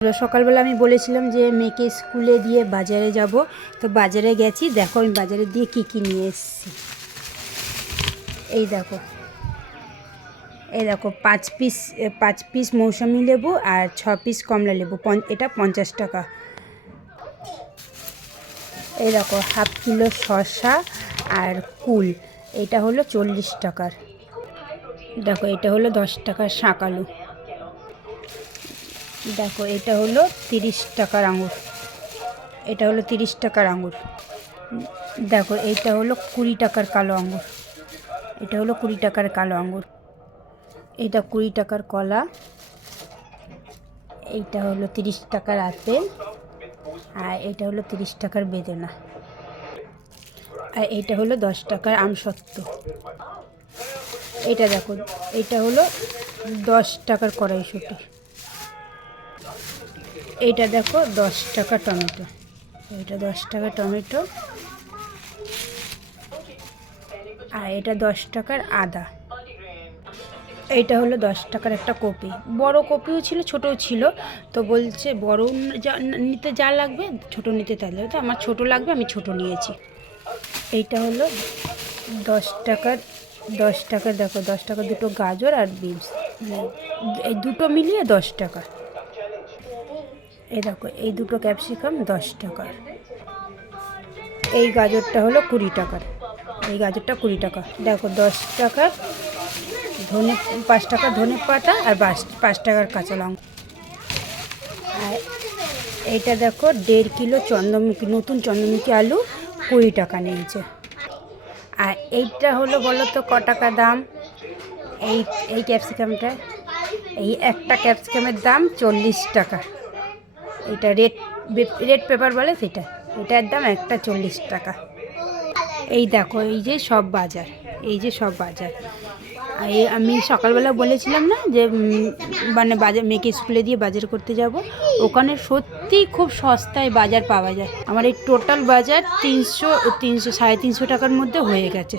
সকালবেলা আমি বলেছিলাম যে মেয়েকে স্কুলে দিয়ে বাজারে যাব, তো বাজারে গেছি। দেখো আমি বাজারে দিয়ে কি নিয়ে এসেছি। এই দেখো 5 পিস মৌসুমি লেবু আর 6 পিস কমলা লেবু, এটা 50 টাকা। এই দেখো হাফ কিলো শসা আর কুল, এটা হলো 40 টাকার। দেখো এটা হলো 10 টাকার শাঁকালু। দেখো এটা হলো 30 টাকার আঙুর, এটা হলো 30 টাকার আঙুর। দেখো এইটা হলো 20 টাকার কালো আঙুর, এটা হলো 20 টাকার কালো আঙুর। এটা 20 টাকার কলা, এইটা হলো 30 টাকার আপেল, আর এটা হলো 30 টাকার বেদানা, আর এইটা হলো 10 টাকার আমসত্ত্ব। এটা দেখো এটা হলো 10 টাকার কড়াইশুঁটি। এইটা দেখো 10 টাকা টমেটো, এটা 10 টাকা টমেটো, আর এটা 10 টাকার আদা। এইটা হলো 10 টাকার একটা কপি, বড় কপিও ছিল ছোটও ছিল, তো বলছে বড় নিতে যা লাগবে ছোট নিতে তাহলে, তো আমার ছোট লাগবে, আমি ছোট নিয়েছি। এইটা হলো 10 টাকার দেখো 10 টাকা দুটো গাজর আর বিনস, এই দুটো মিলিয়ে 10 টাকা। এই দেখো এই দুটো ক্যাপসিকাম 10 টাকার। এই গাজরটা হলো 20 টাকার, এই গাজরটা 20 টাকা। দেখো 10 টাকার 5 টাকা ধনে পাতা আর 5 টাকার কাঁচা লঙ্কা। আর এইটা দেখো 1.5 কিলো চন্দ্রমুখী, নতুন চন্দ্রমুখী আলু 20 টাকা নিয়েছে। আর এইটা হলো বলো তো ক টাকা দাম? এই ক্যাপসিকামটা, এই একটা ক্যাপসিকামের দাম 40 টাকা। এটা রেড পেপার বলে সেটা, এটার দাম একটা 40 টাকা। এই দেখো এই যে সব বাজার, এই যে সব বাজার। এই আমি সকালবেলা বলেছিলাম না যে মানে বাজার মেয়েকে স্কুলে দিয়ে বাজার করতে যাব, ওখানে সত্যিই খুব সস্তায় বাজার পাওয়া যায়। আমার এই টোটাল বাজার 300 350 টাকার মধ্যে হয়ে গেছে।